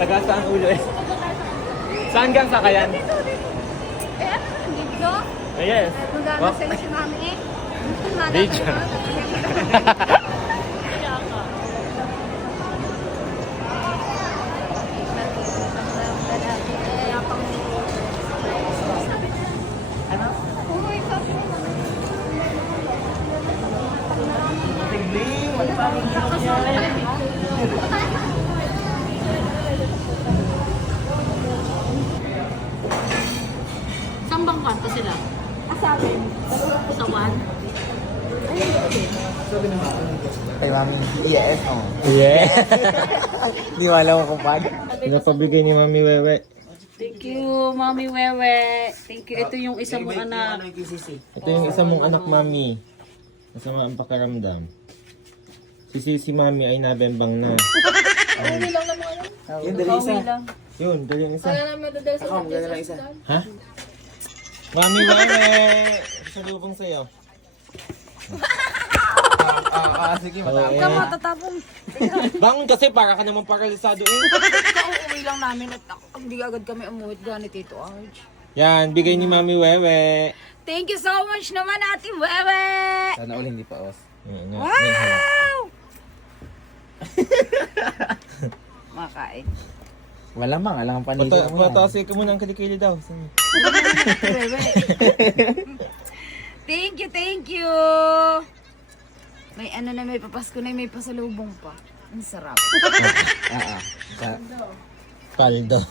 Taga saan ulo eh? Saan gang sakayan? Eh, ano na, dito? Yes. Magana sa'yo si mami eh. Video. Saan bang kanto sila? Asabi. Sa one? Kay Mami, yes, oh. Yeah. Hindi mo alam kung paano. Pinapabigay ni Mami Wewe. Thank you, Mami Wewe. Thank you. Ito yung isa mong anak. Ito yung isa mong anak, Mami. Masama ang pakiramdam. Si Mami ay nabembang na. Yun, dali isa. lang. Yun, dali yung isa. Ako, maganda lang isa. Ha? Mami Wewe! Salubong sa'yo. Sige, Oo, eh. Matatapong. Bangon kasi para ka naman paralisado eh. Kauuwi lang namin at hindi agad kami umuwi ganit Tito Arch. Yan, bigay ni Mami Wewe. Thank you so much naman, Ate Wewe! Sana ulit hindi pa os. Wow! Makain. Wala mang, alam ang panigang mo yan. Patasi ka muna ang kilikili daw. Wewe. Thank you, thank you! May ano na, may papasko na, may pasalubong pa. Ang sarap. Ah, ah. Paldo.